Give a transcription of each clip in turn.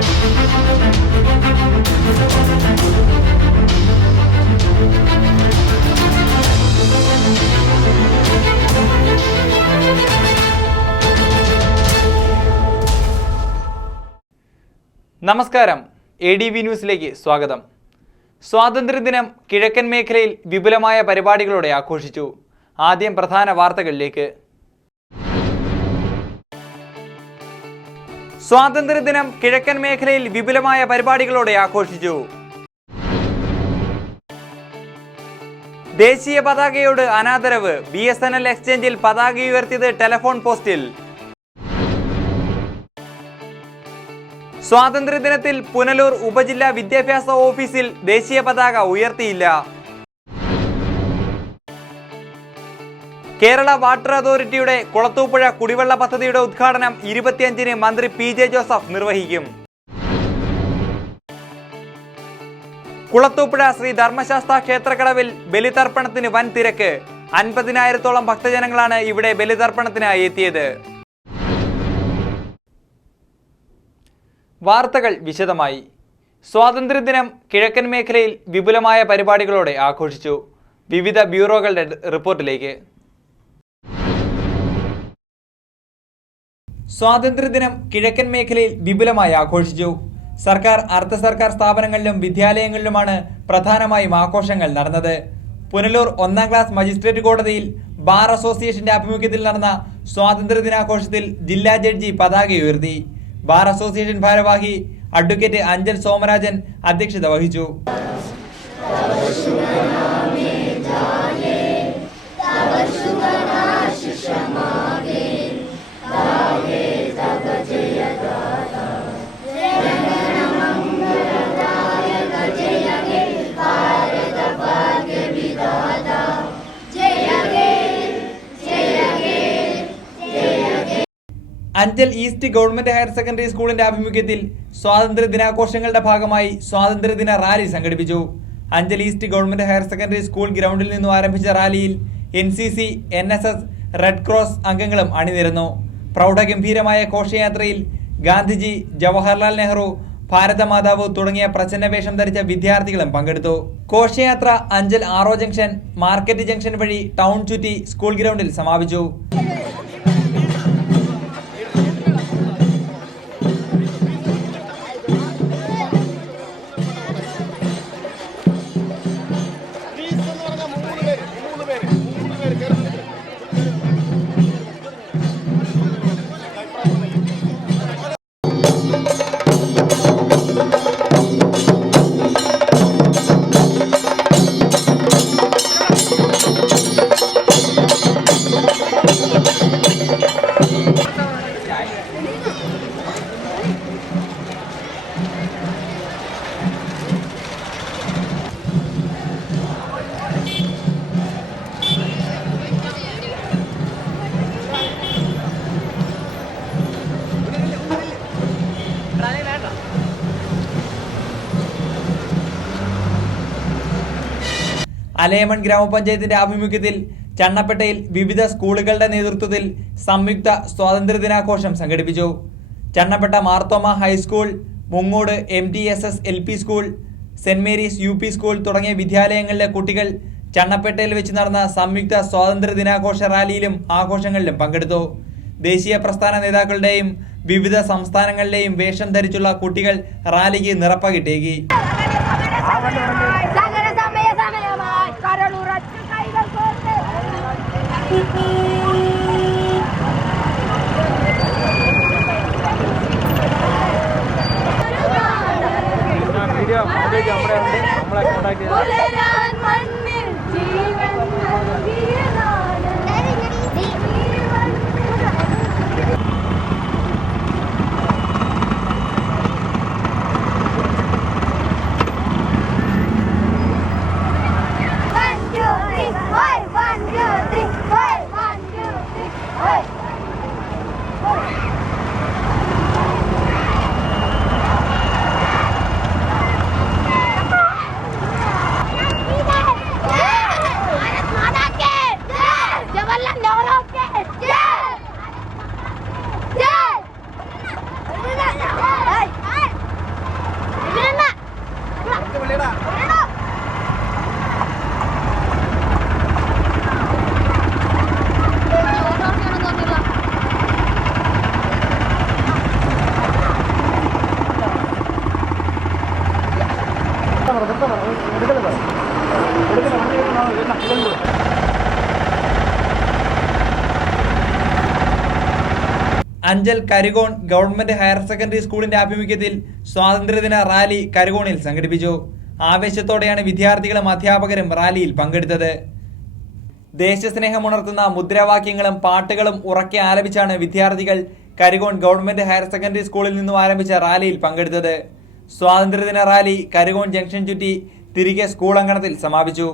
നമസ്കാരം, ADV ന്യൂസിലേക്ക് സ്വാഗതം. സ്വാതന്ത്ര്യദിനം കിഴക്കൻ മേഖലയിൽ വിപുലമായ പരിപാടികളോടെ ആഘോഷിച്ചു. ആദ്യം പ്രധാന വാർത്തകളിലേക്ക്. സ്വാതന്ത്ര്യദിനം കിഴക്കൻ മേഖലയിൽ വിപുലമായ പരിപാടികളോടെ ആഘോഷിച്ചു. ദേശീയ പതാകയോട് അനാദരവ്. BSNL എക്സ്ചേഞ്ചിൽ പതാക ഉയർത്തിയത് ടെലിഫോൺ പോസ്റ്റിൽ. സ്വാതന്ത്ര്യദിനത്തിൽ പുനലൂർ ഉപജില്ലാ വിദ്യാഭ്യാസ ഓഫീസിൽ ദേശീയ പതാക ഉയർത്തിയില്ല. കേരള വാട്ടർ അതോറിറ്റിയുടെ കുളത്തൂപ്പുഴ കുടിവെള്ള പദ്ധതിയുടെ ഉദ്ഘാടനം 25-ന് മന്ത്രി PJ ജോസഫ് നിർവഹിക്കും. കുളത്തൂപ്പുഴ ശ്രീ ധർമ്മശാസ്ത്ര ക്ഷേത്രക്കടവിൽ ബലിതർപ്പണത്തിന് വൻ തിരക്ക്. 50,000-ഓളം ഭക്തജനങ്ങളാണ് ഇവിടെ ബലിതർപ്പണത്തിനായി എത്തിയത്. വാർത്തകൾ വിശദമായി. സ്വാതന്ത്ര്യദിനം കിഴക്കൻ മേഖലയിൽ വിപുലമായ പരിപാടികളോടെ ആഘോഷിച്ചു. വിവിധ ബ്യൂറോകളുടെ റിപ്പോർട്ടിലേക്ക്. സ്വാതന്ത്ര്യദിനം കിഴക്കൻ മേഖലയിൽ വിപുലമായി ആഘോഷിച്ചു. സർക്കാർ, അർദ്ധ സർക്കാർ സ്ഥാപനങ്ങളിലും വിദ്യാലയങ്ങളിലുമാണ് പ്രധാനമായും ആഘോഷങ്ങൾ നടന്നത്. പുനലൂർ 1ാം ക്ലാസ് മജിസ്ട്രേറ്റ് കോടതിയിൽ ബാർ അസോസിയേഷന്റെ ആഭിമുഖ്യത്തിൽ നടന്ന സ്വാതന്ത്ര്യദിനാഘോഷത്തിൽ ജില്ലാ ജഡ്ജി പതാക ഉയർത്തി. ബാർ അസോസിയേഷൻ ഭാരവാഹി അഡ്വക്കേറ്റ് അഞ്ചൽ സോമരാജൻ അധ്യക്ഷത വഹിച്ചു. Anchal east government higher secondary സ്കൂളിന്റെ ആഭിമുഖ്യത്തിൽ സ്വാതന്ത്ര്യ ദിനാഘോഷങ്ങളുടെ ഭാഗമായി സ്വാതന്ത്ര്യദിന റാലി സംഘടിപ്പിച്ചു. Anchal east government higher secondary school ഗ്രൗണ്ടിൽ നിന്നും ആരംഭിച്ച റാലിയിൽ NCC, NSS, റെഡ് ക്രോസ് അംഗങ്ങളും അണിനിരന്നു. പ്രൗഢഗംഭീരമായ ഘോഷയാത്രയിൽ ഗാന്ധിജി, ജവഹർലാൽ നെഹ്റു, ഭാരതമാതാവ് തുടങ്ങിയ പ്രച്ഛന്നവേഷം ധരിച്ച വിദ്യാർത്ഥികളും പങ്കെടുത്തു. ഘോഷയാത്ര അഞ്ചൽ ആറോ ജംഗ്ഷൻ, മാർക്കറ്റ് ജംഗ്ഷൻ വഴി ടൗൺ ചുറ്റി സ്കൂൾ ഗ്രൗണ്ടിൽ സമാപിച്ചു. അലയമൺ ഗ്രാമപഞ്ചായത്തിന്റെ ആഭിമുഖ്യത്തിൽ ചണ്ണപ്പേട്ടയിൽ വിവിധ സ്കൂളുകളുടെ നേതൃത്വത്തിൽ സംയുക്ത സ്വാതന്ത്ര്യദിനാഘോഷം സംഘടിപ്പിച്ചു. Channappetta Marthoma high school, Mungode MTSS LP school, saint Mary's UP school തുടങ്ങിയ വിദ്യാലയങ്ങളിലെ കുട്ടികൾ ചണ്ണപ്പേട്ടയിൽ വെച്ച് നടന്ന സംയുക്ത സ്വാതന്ത്ര്യ ദിനാഘോഷ റാലിയിലും ആഘോഷങ്ങളിലും പങ്കെടുത്തു. ദേശീയ പ്രസ്ഥാന നേതാക്കളുടെയും വിവിധ സംസ്ഥാനങ്ങളിലെയും വേഷം ധരിച്ചുള്ള കുട്ടികൾ റാലിക്ക് നിറപ്പകിട്ടേകി. അഞ്ചൽ കരികോൺ ഗവൺമെന്റ് ഹയർ സെക്കൻഡറി സ്കൂളിന്റെ ആഭിമുഖ്യത്തിൽ സ്വാതന്ത്ര്യദിന റാലി കരികോണിൽ സംഘടിപ്പിച്ചു. ആവേശത്തോടെയാണ് വിദ്യാർത്ഥികളും അധ്യാപകരും റാലിയിൽ പങ്കെടുത്തത്. ദേശസ്നേഹമുണർത്തുന്ന മുദ്രാവാക്യങ്ങളും പാട്ടുകളും ഉറക്കെ ആലപിച്ചാണ് വിദ്യാർത്ഥികൾ കരികോൺ ഗവൺമെന്റ് ഹയർ സെക്കൻഡറി സ്കൂളിൽ നിന്നും ആരംഭിച്ച റാലിയിൽ പങ്കെടുത്തത്. സ്വാതന്ത്ര്യദിന റാലി കരികോൺ ജംഗ്ഷൻ ചുറ്റി തിരികെ സ്കൂൾ അങ്കണത്തിൽ സമാപിച്ചു.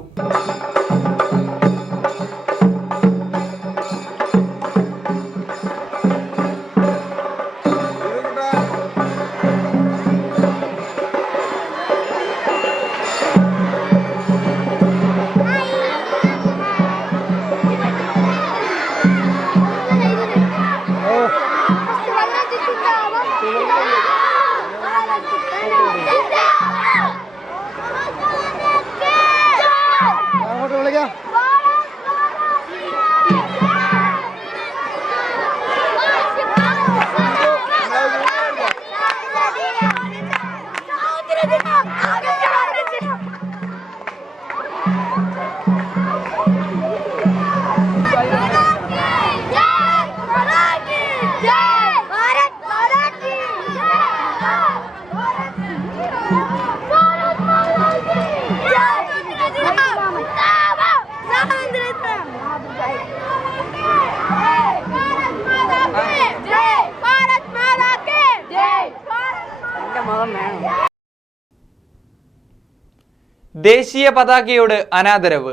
ദേശീയ പതാകയോട് അനാദരവ്.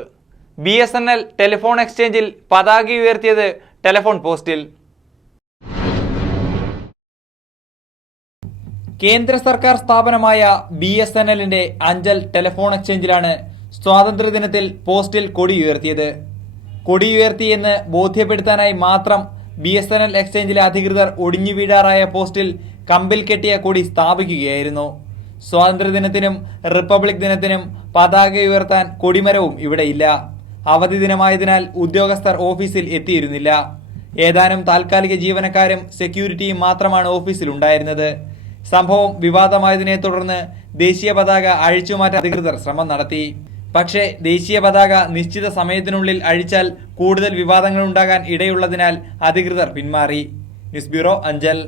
BSNL ടെലിഫോൺ എക്സ്ചേഞ്ചിൽ പതാക ഉയർത്തിയത് ടെലിഫോൺ പോസ്റ്റിൽ. കേന്ദ്ര സർക്കാർ സ്ഥാപനമായ BSNLന്റെ അഞ്ചൽ ടെലിഫോൺ എക്സ്ചേഞ്ചിലാണ് സ്വാതന്ത്ര്യദിനത്തിൽ പോസ്റ്റിൽ കൊടി ഉയർത്തിയത്. കൊടി ഉയർത്തിയെന്ന് ബോധ്യപ്പെടുത്താനായി മാത്രം BSNL എക്സ്ചേഞ്ചിലെ അധികൃതർ ഒടിഞ്ഞു വീഴാറായ പോസ്റ്റിൽ കമ്പിൽ കെട്ടിയ കൊടി സ്ഥാപിക്കുകയായിരുന്നു. സ്വാതന്ത്ര്യദിനത്തിനും റിപ്പബ്ലിക് ദിനത്തിനും പതാക ഉയർത്താൻ കൊടിമരവും ഇവിടെയില്ല. അവധി ദിനമായതിനാൽ ഉദ്യോഗസ്ഥർ ഓഫീസിൽ എത്തിയിരുന്നില്ല. ഏതാനും താൽക്കാലിക ജീവനക്കാരും സെക്യൂരിറ്റിയും മാത്രമാണ് ഓഫീസിൽ ഉണ്ടായിരുന്നത്. സംഭവം വിവാദമായതിനെ തുടർന്ന് ദേശീയ പതാക അഴിച്ചുമാറ്റാൻ അധികൃതർ ശ്രമം നടത്തി. പക്ഷേ ദേശീയ പതാക നിശ്ചിത സമയത്തിനുള്ളിൽ അഴിച്ചാൽ കൂടുതൽ വിവാദങ്ങൾ ഉണ്ടാകാൻ ഇടയുള്ളതിനാൽ അധികൃതർ പിന്മാറി. News bureau, Anchal.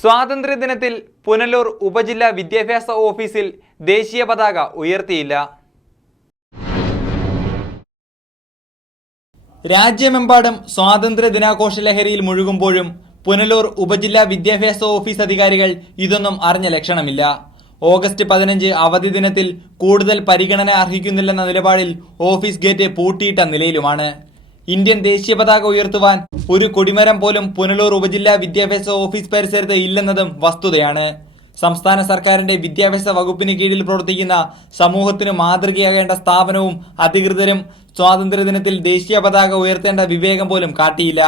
സ്വാതന്ത്ര്യദിനത്തിൽ പുനലൂർ ഉപജില്ലാ വിദ്യാഭ്യാസ ഓഫീസിൽ ദേശീയ പതാക ഉയർത്തിയില്ല. രാജ്യമെമ്പാടും സ്വാതന്ത്ര്യ ദിനാഘോഷ ലഹരിയിൽ മുഴുകുമ്പോഴും പുനലൂർ ഉപജില്ലാ വിദ്യാഭ്യാസ ഓഫീസ് അധികാരികൾ ഇതൊന്നും അറിഞ്ഞ ലക്ഷണമില്ല. ഓഗസ്റ്റ് 15 അവധി ദിനത്തിൽ കൂടുതൽ പരിഗണന അർഹിക്കുന്നില്ലെന്ന നിലപാടിൽ ഓഫീസ് ഗേറ്റ് പൂട്ടിയിട്ട നിലയിലുമാണ്. ഇന്ത്യൻ ദേശീയ പതാക ഉയർത്തുവാൻ ഒരു കൊടിമരം പോലും പുനലൂർ ഉപജില്ലാ വിദ്യാഭ്യാസ ഓഫീസ് പരിസരത്ത് ഇല്ലെന്നതും വസ്തുതയാണ്. സംസ്ഥാന സർക്കാരിന്റെ വിദ്യാഭ്യാസ വകുപ്പിന് കീഴിൽ പ്രവർത്തിക്കുന്ന സമൂഹത്തിന് മാതൃകയാകേണ്ട സ്ഥാപനവും അധികൃതരും സ്വാതന്ത്ര്യദിനത്തിൽ ദേശീയ പതാക ഉയർത്തേണ്ട വിവേകം പോലും കാട്ടിയില്ല.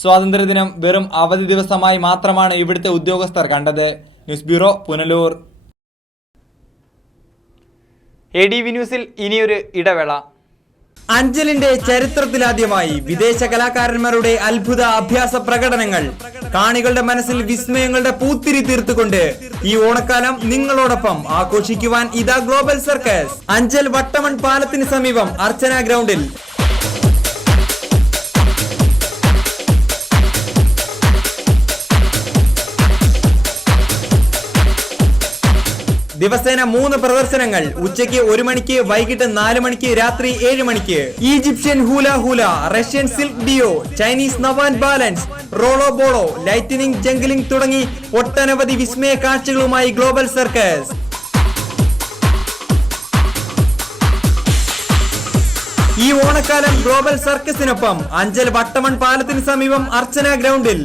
സ്വാതന്ത്ര്യദിനം വെറും അവധി ദിവസമായി മാത്രമാണ് ഇവിടുത്തെ ഉദ്യോഗസ്ഥർ കണ്ടത്. News bureau, Punalur. ADV ന്യൂസിൽ ഇനിയൊരു ഇടവേള. അഞ്ചലിന്റെ ചരിത്രത്തിലാദ്യമായി വിദേശ കലാകാരന്മാരുടെ അത്ഭുത അഭ്യാസ പ്രകടനങ്ങൾ. കാണികളുടെ മനസ്സിൽ വിസ്മയങ്ങളുടെ പൂത്തിരി തീർത്തുകൊണ്ട് ഈ ഓണക്കാലം നിങ്ങളോടൊപ്പം ആഘോഷിക്കുവാൻ ഇതാ ഗ്ലോബൽ സർക്കസ്. അഞ്ചൽ വട്ടമൺ പാലത്തിന് സമീപം അർച്ചന ഗ്രൗണ്ടിൽ. ദിവസേന 3 പ്രദർശനങ്ങൾ. ഉച്ചയ്ക്ക് 1 മണിക്ക്, വൈകിട്ട് 4 മണിക്ക്, രാത്രി 7 മണിക്ക്. Egyptian hula hula, Russian silk ഡിയോ, ചൈനീസ് നവാൻ balance, rola bola, lightning juggling തുടങ്ങി ഒട്ടനവധി വിസ്മയ കാഴ്ചകളുമായി ഗ്ലോബൽ സർക്കസ്. ഈ ഓണക്കാലം ഗ്ലോബൽ സർക്കസിനൊപ്പം അഞ്ചൽ വട്ടമൺ പാലത്തിന് സമീപം അർച്ചന ഗ്രൗണ്ടിൽ.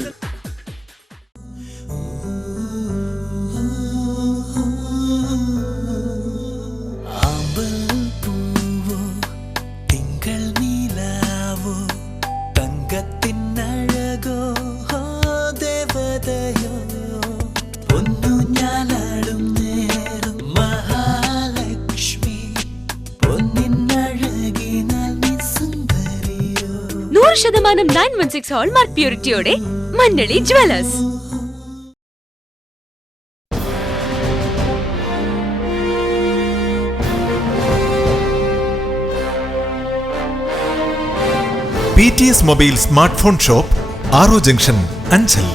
പൊന്നു ഞാലാടും 100% 916 ഹോൾമാർക്ക് പ്യൂരിറ്റിയോടെ Manjali jewellers. PTS mobile smart phone shop ആറോ ജംഗ്ഷൻ അഞ്ചൽ.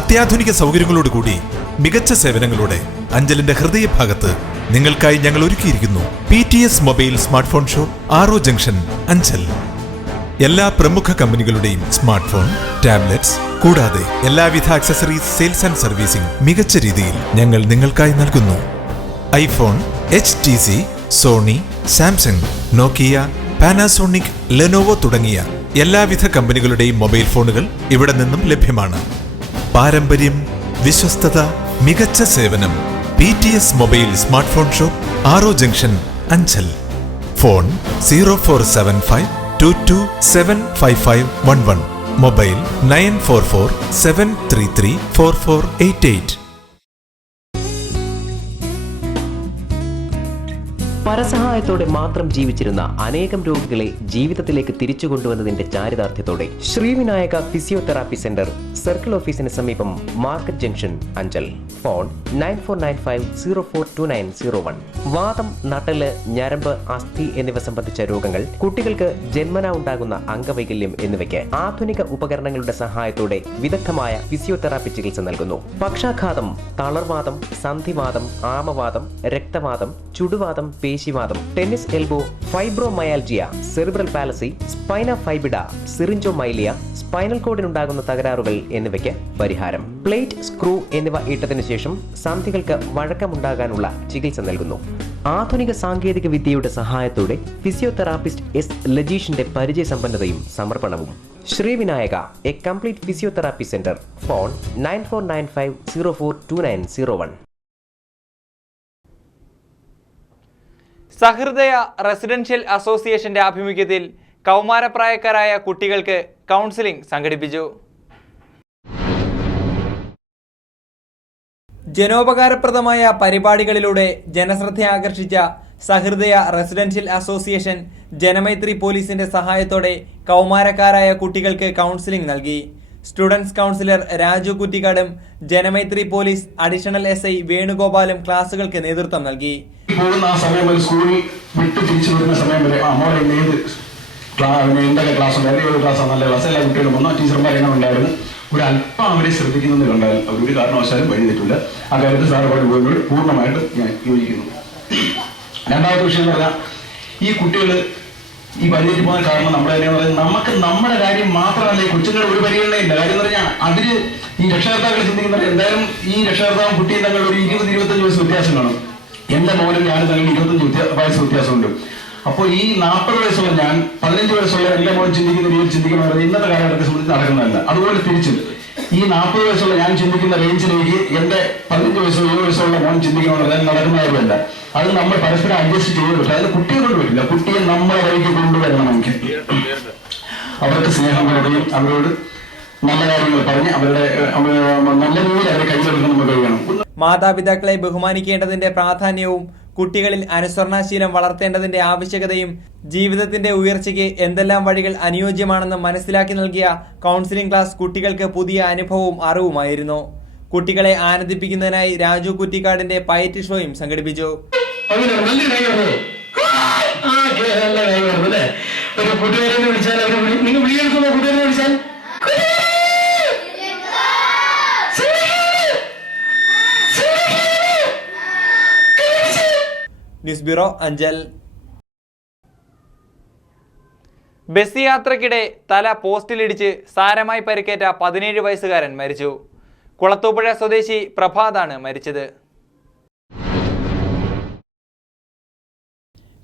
അത്യാധുനിക സൗകര്യങ്ങളോടുകൂടി മികച്ച സേവനങ്ങളോടെ അഞ്ചലിന്റെ ഹൃദയഭാഗത്ത് നിങ്ങൾക്കായി ഞങ്ങൾ ഒരുക്കിയിരിക്കുന്നു PTS mobile smart phone shop ആറോ ജംഗ്ഷൻ അഞ്ചൽ. എല്ലാ പ്രമുഖ കമ്പനികളുടെയും സ്മാർട്ട് ഫോൺ, ടാബ്ലറ്റ്സ് കൂടാതെ എല്ലാവിധ ആക്സസറീസ് സെയിൽസ് ആൻഡ് സർവീസിംഗ് മികച്ച രീതിയിൽ ഞങ്ങൾ നിങ്ങൾക്കായി നൽകുന്നു. ഐഫോൺ, HTC, സോണി, സാംസങ്, നോക്കിയ, പാനാസോണിക്, ലെനോവോ തുടങ്ങിയ എല്ലാവിധ കമ്പനികളുടെയും മൊബൈൽ ഫോണുകൾ ഇവിടെ നിന്നും ലഭ്യമാണ്. പാരമ്പര്യം, വിശ്വസ്തത, മികച്ച സേവനം. PTS mobile smart phone shop ആറോ ജംഗ്ഷൻ അഞ്ചൽ. ഫോൺ 047522755511. മൊബൈൽ 9447334488. പരസഹായത്തോടെ മാത്രം ജീവിച്ചിരുന്ന അനേകം രോഗികളെ ജീവിതത്തിലേക്ക് തിരിച്ചു കൊണ്ടുവന്നതിന്റെ ചാരിതാർത്ഥ്യത്തോടെ ശ്രീവിനായക ഫിസിയോതെറാപ്പി സെന്റർ, സർക്കിൾ ഓഫീസിന് സമീപം, മാർക്കറ്റ് ജംഗ്ഷൻ, അഞ്ചൽ. ഫോൺ 9495042901. വാതം, നട്ടല്, ഞരമ്പ്, അസ്ഥി എന്നിവ സംബന്ധിച്ച രോഗങ്ങൾ, കുട്ടികൾക്ക് ജന്മനാ ഉണ്ടാകുന്ന അംഗവൈകല്യം എന്നിവയ്ക്ക് ആധുനിക ഉപകരണങ്ങളുടെ സഹായത്തോടെ വിദഗ്ധമായ ഫിസിയോതെറാപ്പി ചികിത്സ നൽകുന്നു. പക്ഷാഘാതം, തളർവാദം, സന്ധിവാദം, ആമവാദം, രക്തവാദം, ചുടുവാദം, പേശിവാദം, tennis elbow, fibromyalgia, cerebral palsy, spina bifida, syringomyelia, spinal കോഡിനുണ്ടാകുന്ന തകരാറുകൾ എന്നിവയ്ക്ക് പരിഹാരം. പ്ലേറ്റ്, സ്ക്രൂ എന്നിവ ഇട്ടതിനു ശേഷം സന്ധികൾക്ക് വഴക്കമുണ്ടാകാനുള്ള ചികിത്സ നൽകുന്നു. ആധുനിക സാങ്കേതിക വിദ്യയുടെ സഹായത്തോടെ ഫിസിയോതെറാപ്പിസ്റ്റ് S. ലജീഷിന്റെ പരിചയസമ്പന്നതയും സമർപ്പണവും. Srivinayaka, a complete physiotherapy centre. Phone 9495042901. Sahrudaya residential അസോസിയേഷന്റെ ആഭിമുഖ്യത്തിൽ കൗമാരപ്രായക്കാരായ കുട്ടികൾക്ക് കൗൺസിലിംഗ് സംഘടിപ്പിച്ചു. ജനോപകാരപ്രദമായ പരിപാടികളിലൂടെ ജനശ്രദ്ധ ആകർഷിച്ച സഹൃദയ റെസിഡൻഷ്യൽ അസോസിയേഷൻ ജനമൈത്രി പോലീസിന്റെ സഹായത്തോടെ കൗമാരക്കാരായ കുട്ടികൾക്ക് കൗൺസിലിംഗ് നൽകി. സ്റ്റുഡൻസ് കൗൺസിലർ രാജു കുറ്റിക്കാടും ജനമൈത്രി പോലീസ് അഡീഷണൽ SI വേണുഗോപാലും ക്ലാസുകൾക്ക് നേതൃത്വം നൽകി. പോകുന്ന ആ സമയം വരെ, സ്കൂളിൽ വിട്ട് തിരിച്ചു വരുന്ന സമയം വരെ മോളെ ഏത് എന്തൊക്കെ ക്ലാസ് ഉണ്ട്, ഏത് ക്ലാസ്സാണ് നല്ല ക്ലാസ്, എല്ലാ കുട്ടികളും വന്നോ, ടീച്ചർമാർ എങ്ങനെ ഉണ്ടായിരുന്നു, ഒരു അല്പം അവരെ ശ്രദ്ധിക്കുന്നത് കണ്ടാൽ അവരൊരു കാരണവശാലും വഴി തെറ്റില്ല. ആ കാര്യത്തിൽ സാറ് പറയുമ്പോൾ പൂർണ്ണമായിട്ട് ഞാൻ യോജിക്കുന്നു. രണ്ടാമത്തെ വിഷയം എന്ന് പറഞ്ഞാൽ, ഈ കുട്ടികൾ ഈ പരിഹരിച്ച് പോകുന്ന കാരണം നമ്മുടെ തന്നെ പറയുന്നത്, നമുക്ക് നമ്മുടെ കാര്യം മാത്രമല്ല, ഈ കൊച്ചുങ്ങളുടെ ഒരു പരിഗണനയില്ല. കാര്യം എന്ന് പറഞ്ഞാൽ അതിന് ഈ രക്ഷകർത്താക്കൾ ചിന്തിക്കുന്നത്, എന്തായാലും ഈ രക്ഷകർത്താവും കുട്ടിയും തങ്ങൾ ഒരു 20-25 വയസ്സ് വ്യത്യാസം കാണും. എന്റെ മോനും ഞാനും തങ്ങൾ 25 വയസ്സ് വ്യത്യാസമുണ്ട്. അപ്പോൾ ഈ 40 വയസ്സുള്ള ഞാൻ 15 വയസ്സുള്ള എന്റെ മോൻ ചിന്തിക്കുന്ന രീതിയിൽ ചിന്തിക്കണമെന്ന് ഇന്നത്തെ കാലഘട്ടത്തെ സംബന്ധിച്ച് നടക്കുന്നതല്ല. അതുപോലെ തിരിച്ചും ഈ 40 വയസ്സുള്ള ഞാൻ ചിന്തിക്കുന്ന റേഞ്ചിലേക്ക് എന്റെ 15 വയസ്സോ 7 വയസ്സുള്ള മോൻ ചിന്തിക്കണമെന്ന് നടക്കുന്ന കാര്യമല്ല. അത് നമ്മൾ പരസ്പരം അഡ്ജസ്റ്റ് ചെയ്ത് പറ്റില്ല. അത് കുട്ടിയെ കൊണ്ട് പറ്റില്ല. കുട്ടിയെ നമ്മളെ വഴിക്ക് കൊണ്ടുവരണമെങ്കിൽ അവർക്ക് സ്നേഹം കൊടുക്കുകയും അവരോട് നല്ല കാര്യങ്ങൾ പറഞ്ഞ് അവരുടെ നല്ല രീതിയിൽ അവരെ കൈയെടുക്കാൻ നമ്മൾ കഴിയണം. മാതാപിതാക്കളെ ബഹുമാനിക്കേണ്ടതിന്റെ പ്രാധാന്യവും കുട്ടികളിൽ അനുസരണാശീലം വളർത്തേണ്ടതിന്റെ ആവശ്യകതയും ജീവിതത്തിന്റെ ഉയർച്ചയ്ക്ക് എന്തെല്ലാം വഴികൾ അനുയോജ്യമാണെന്ന് മനസ്സിലാക്കി നൽകിയ കൗൺസിലിംഗ് ക്ലാസ് കുട്ടികൾക്ക് പുതിയ അനുഭവവും അറിവുമായിരുന്നു. കുട്ടികളെ ആനന്ദിപ്പിക്കുന്നതിനായി രാജു കുറ്റിക്കാടിന്റെ പയറ്റ് ഷോയും സംഘടിപ്പിച്ചു. News bureau, Anchal. ബസ് യാത്രക്കിടെ തല പോസ്റ്റിലിടിച്ച് സാരമായി പരിക്കേറ്റ 17 വയസ്സുകാരൻ മരിച്ചു. കുളത്തൂപ്പുഴ സ്വദേശി പ്രഭാതാണ് മരിച്ചത്.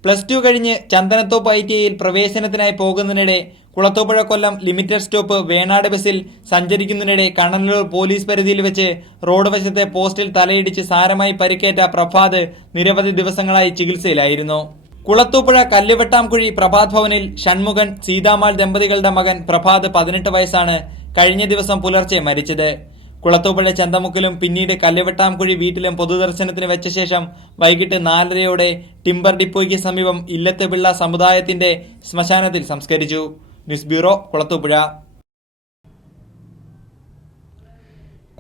+2 കഴിഞ്ഞ് ചന്ദനത്തോപ്പ് ITIയിൽ പ്രവേശനത്തിനായി പോകുന്നതിനിടെ കുളത്തൂപ്പുഴ കൊല്ലം ലിമിറ്റഡ് സ്റ്റോപ്പ് വേണാട് ബസ്സിൽ സഞ്ചരിക്കുന്നതിനിടെ കണ്ണനല്ലൂർ പോലീസ് പരിധിയിൽ വെച്ച് റോഡ് വശത്തെ പോസ്റ്റിൽ തലയിടിച്ച് സാരമായി പരിക്കേറ്റ പ്രഭാത് നിരവധി ദിവസങ്ങളായി ചികിത്സയിലായിരുന്നു. കുളത്തൂപ്പുഴ കല്ലുവെട്ടാംകുഴി പ്രഭാത് ഭവനിൽ ഷൺമുഖൻ സീതാമാൾ ദമ്പതികളുടെ മകൻ പ്രഭാത് 18 വയസ്സാണ് കഴിഞ്ഞ ദിവസം പുലർച്ചെ മരിച്ചത്. കുളത്തൂപ്പുഴ ചന്തമുക്കിലും പിന്നീട് കല്ലുവെട്ടാംകുഴി വീട്ടിലും പൊതുദർശനത്തിന് വെച്ച ശേഷം വൈകിട്ട് 4:30 ടിമ്പർ ഡിപ്പോയ്ക്ക് സമീപം ഇല്ലത്ത് പിള്ള സമുദായത്തിന്റെ ശ്മശാനത്തിൽ സംസ്കരിച്ചു. News bureau, Kulathupuzha.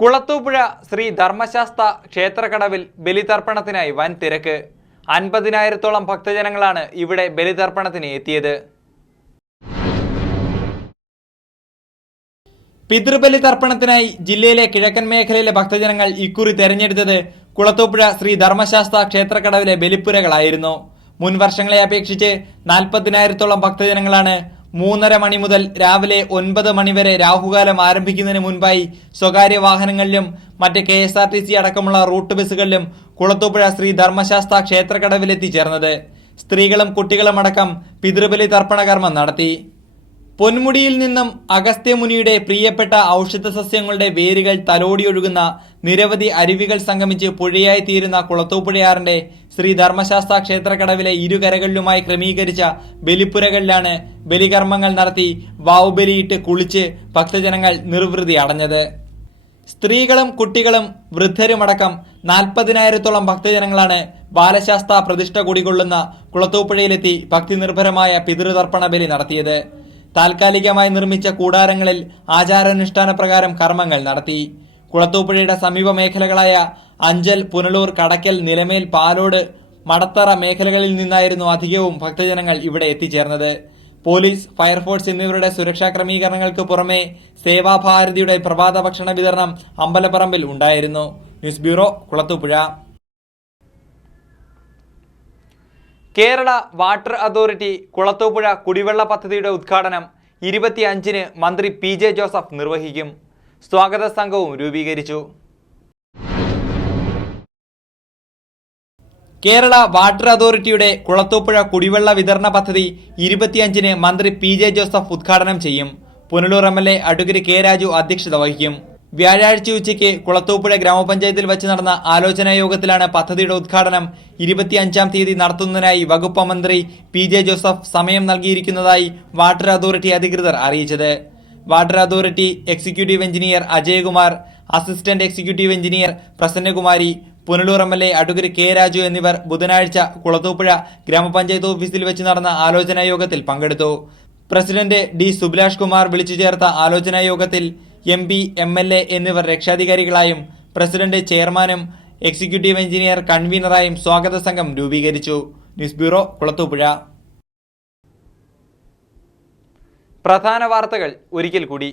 കുളത്തൂപ്പുഴ ശ്രീ ധർമ്മശാസ്ത ക്ഷേത്രക്കടവിൽ ബലിതർപ്പണത്തിനായി വൻ തിരക്ക്. 50,000-ഓളം ഭക്തജനങ്ങളാണ് ഇവിടെ ബലിതർപ്പണത്തിന് എത്തിയത്. പിതൃബലി തർപ്പണത്തിനായി ജില്ലയിലെ കിഴക്കൻ മേഖലയിലെ ഭക്തജനങ്ങൾ ഇക്കുറി തെരഞ്ഞെടുത്തത് കുളത്തൂപ്പുഴ ശ്രീ ധർമ്മശാസ്ത ക്ഷേത്രക്കടവിലെ ബലിപ്പുരകളായിരുന്നു. മുൻ വർഷങ്ങളെ അപേക്ഷിച്ച് 40,000-ഓളം ഭക്തജനങ്ങളാണ് 3:30 മണി മുതൽ രാവിലെ 9 മണി വരെ രാഹുകാലം ആരംഭിക്കുന്നതിന് മുൻപായി സ്വകാര്യ വാഹനങ്ങളിലും മറ്റ് KSRTC അടക്കമുള്ള റൂട്ട് ബസ്സുകളിലും കുളത്തൂപ്പുഴ ശ്രീ ധർമ്മശാസ്ത ക്ഷേത്രക്കടവിലെത്തിച്ചേർന്നത്. സ്ത്രീകളും കുട്ടികളും അടക്കം പിതൃബലി തർപ്പണ കർമ്മം നടത്തി. പൊന്മുടിയിൽ നിന്നും അഗസ്ത്യമുനിയുടെ പ്രിയപ്പെട്ട ഔഷധ സസ്യങ്ങളുടെ വേരുകൾ തലോടിയൊഴുകുന്ന നിരവധി അരുവികൾ സംഗമിച്ച് പുഴയായി തീരുന്ന കുളത്തൂപ്പുഴയാറിന്റെ ശ്രീ ധർമ്മശാസ്ത ക്ഷേത്രക്കടവിലെ ഇരുകരകളിലുമായി ക്രമീകരിച്ച ബലിപ്പുരകളിലാണ് ബലികർമ്മങ്ങൾ നടത്തി വാവുബലിയിട്ട് കുളിച്ച് ഭക്തജനങ്ങൾ നിർവൃതി അടഞ്ഞത്. സ്ത്രീകളും കുട്ടികളും വൃദ്ധരുമടക്കം 40,000-ഓളം ഭക്തജനങ്ങളാണ് ബാലശാസ്ത പ്രതിഷ്ഠ കുടികൊള്ളുന്ന കുളത്തൂപ്പുഴയിലെത്തി ഭക്തി നിർഭരമായ പിതൃതർപ്പണ ബലി നടത്തിയത്. താൽക്കാലികമായി നിർമ്മിച്ച കൂടാരങ്ങളിൽ ആചാരാനുഷ്ഠാന പ്രകാരം കർമ്മങ്ങൾ നടത്തി. കുളത്തൂപ്പുഴയുടെ സമീപ മേഖലകളായ അഞ്ചൽ, പുനലൂർ, കടക്കൽ, നിലമേൽ, പാലോട്, മടത്തറ മേഖലകളിൽ നിന്നായിരുന്നു അധികവും ഭക്തജനങ്ങൾ ഇവിടെ എത്തിച്ചേർന്നത്. പോലീസ്, ഫയർഫോഴ്സ് എന്നിവരുടെ സുരക്ഷാ ക്രമീകരണങ്ങൾക്ക് പുറമെ സേവാഭാരതിയുടെ പ്രഭാത ഭക്ഷണ വിതരണം അമ്പലപ്പറമ്പിൽ ഉണ്ടായിരുന്നു. News bureau, Kulathupuzha. Kerala water authority Kulathupuzha കുടിവെള്ള പദ്ധതിയുടെ ഉദ്ഘാടനം 25-ന് മന്ത്രി PJ ജോസഫ് നിർവഹിക്കും. സ്വാഗത സംഘവും രൂപീകരിച്ചു. കേരള വാട്ടർ അതോറിറ്റിയുടെ കുളത്തൂപ്പുഴ കുടിവെള്ള വിതരണ പദ്ധതി 25-ന് മന്ത്രി PJ ജോസഫ് ഉദ്ഘാടനം ചെയ്യും. Punalur MLA advocate K Raju അധ്യക്ഷത വഹിക്കും. വ്യാഴാഴ്ച ഉച്ചയ്ക്ക് കുളത്തൂപ്പുഴ ഗ്രാമപഞ്ചായത്തിൽ വെച്ച് നടന്ന ആലോചനാ യോഗത്തിലാണ് പദ്ധതിയുടെ ഉദ്ഘാടനം 25-ാം തീയതി നടത്തുന്നതിനായി വകുപ്പ് മന്ത്രി PJ ജോസഫ് സമയം നൽകിയിരിക്കുന്നതായി വാട്ടർ അതോറിറ്റി അധികൃതർ അറിയിച്ചത്. Water authority executive engineer Ajayakumar, assistant executive engineer Prasannakumari, Punalur MLA advocate K Raju എന്നിവർ ബുധനാഴ്ച കുളത്തൂപ്പുഴ ഗ്രാമപഞ്ചായത്ത് ഓഫീസിൽ വെച്ച് നടന്ന ആലോചനാ യോഗത്തിൽ പങ്കെടുത്തു. പ്രസിഡന്റ് D സുഭിലാഷ് കുമാർ വിളിച്ചു ചേർത്ത ആലോചനാ യോഗത്തിൽ MP, MLA എന്നിവർ രക്ഷാധികാരികളായും പ്രസിഡന്റ് ചെയർമാനും എക്സിക്യൂട്ടീവ് എഞ്ചിനീയർ കൺവീനറായും സ്വാഗത സംഘം രൂപീകരിച്ചു. News bureau, Kulathupuzha. പ്രധാന വാർത്തകൾ ഒരിക്കൽ കൂടി.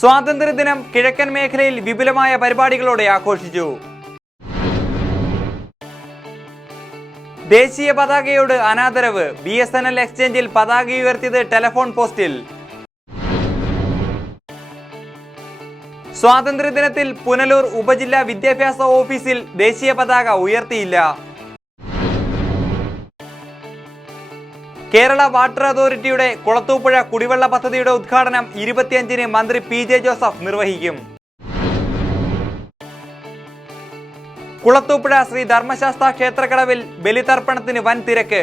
സ്വാതന്ത്ര്യദിനം കിഴക്കൻ മേഖലയിൽ വിപുലമായ പരിപാടികളോടെ ആഘോഷിച്ചു. ദേശീയ പതാകയോട് അനാദരവ്. BSNL എക്സ്ചേഞ്ചിൽ പതാക ഉയർത്തിയത് ടെലഫോൺ പോസ്റ്റിൽ. സ്വാതന്ത്ര്യദിനത്തിൽ പുനലൂർ ഉപജില്ലാ വിദ്യാഭ്യാസ ഓഫീസിൽ ദേശീയ പതാക ഉയർത്തിയില്ല. കേരള വാട്ടർ അതോറിറ്റിയുടെ കുളത്തൂപ്പുഴ കുടിവെള്ള പദ്ധതിയുടെ ഉദ്ഘാടനം 25-ന് മന്ത്രി PJ ജോസഫ് നിർവഹിക്കും. കുളത്തൂപ്പുഴ ശ്രീ ധർമ്മശാസ്ത ക്ഷേത്രക്കടവിൽ ബലിതർപ്പണത്തിന് വൻ തിരക്ക്.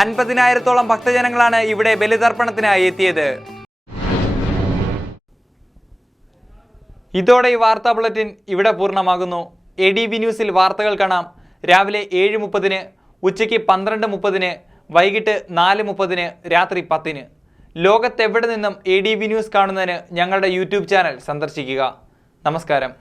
50,000-ഓളം ഭക്തജനങ്ങളാണ് ഇവിടെ ബലിതർപ്പണത്തിനായി എത്തിയത്. ഇതോടെ ഈ വാർത്താ ബുള്ളറ്റിൻ ഇവിടെ പൂർണ്ണമാകുന്നു. ADV ന്യൂസിൽ വാർത്തകൾ കാണാം. രാവിലെ 7:30-ന്, ഉച്ചയ്ക്ക് 12:30-ന്, വൈകിട്ട് 4:30-ന്, രാത്രി 10-ന്. ലോകത്തെവിടെ നിന്നും ADV ന്യൂസ് കാണുന്നതിന് ഞങ്ങളുടെ YouTube ചാനൽ സന്ദർശിക്കുക. നമസ്കാരം.